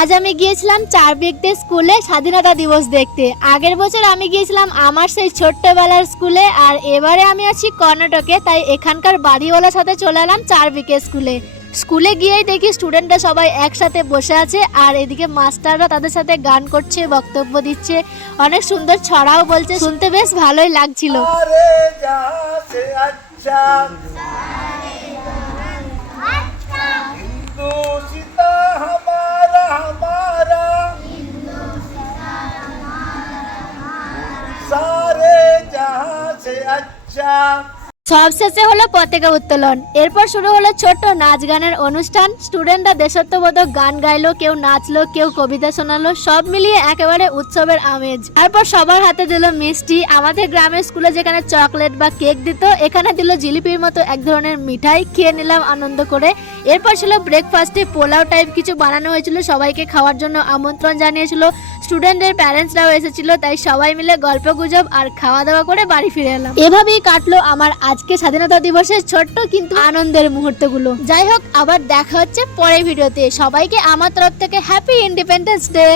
আজ আমি গিয়েছিলাম চারবিকদের স্কুলে স্বাধীনতা দিবস দেখতে। আগের বছর আমি গিয়েছিলাম আমার সেই ছোট্টবেলার স্কুলে, আর এবারে আমি আছি কর্ণাটকে, তাই এখানকার বাড়িওয়ালার সাথে চলে এলাম চারবিকের স্কুলে। স্কুলে গিয়েই দেখি স্টুডেন্টরা সবাই একসাথে বসে আছে, আর এদিকে মাস্টাররা তাদের সাথে গান করছে, বক্তব্য দিচ্ছে, অনেক সুন্দর ছড়াও বলছে, শুনতে বেশ ভালোই লাগছিল। সবশেষে হলো পতাকা উত্তোলন, এরপর শুরু হলো ছোট্ট নাচ গানের অনুষ্ঠান। স্টুডেন্টরা দেশাত্মবোধক গান গাইলো, কেউ নাচলো, কেউ কবিতা শোনালো, সব মিলিয়ে একেবারে উৎসবের আমেজ। তারপর সবার হাতে দিল মিষ্টি। আমাদের গ্রামের স্কুলে যেখানে চকলেট বা কেক দিত, এখানে দিল জিলিপির মতো এক ধরনের মিঠাই। খেয়ে নিলাম আনন্দ করে। এরপর ছিল ব্রেকফাস্টে পোলাও টাইপ কিছু বানানো হয়েছিল, সবাইকে খাওয়ার জন্য আমন্ত্রণ জানিয়েছিল। স্টুডেন্টদের প্যারেন্টসরাও এসেছিল, তাই সবাই মিলে গল্প গুজব আর খাওয়া দাওয়া করে বাড়ি ফিরে এলাম। এভাবেই কাটলো আমার আজকে স্বাধীনতা দিবসের ছোট্ট কিন্তু আনন্দের মুহূর্তগুলো। যাই হোক, আবার দেখা হচ্ছে পরের ভিডিওতে। সবাইকে আমার তরফ থেকে হ্যাপি ইন্ডিপেন্ডেন্স ডে।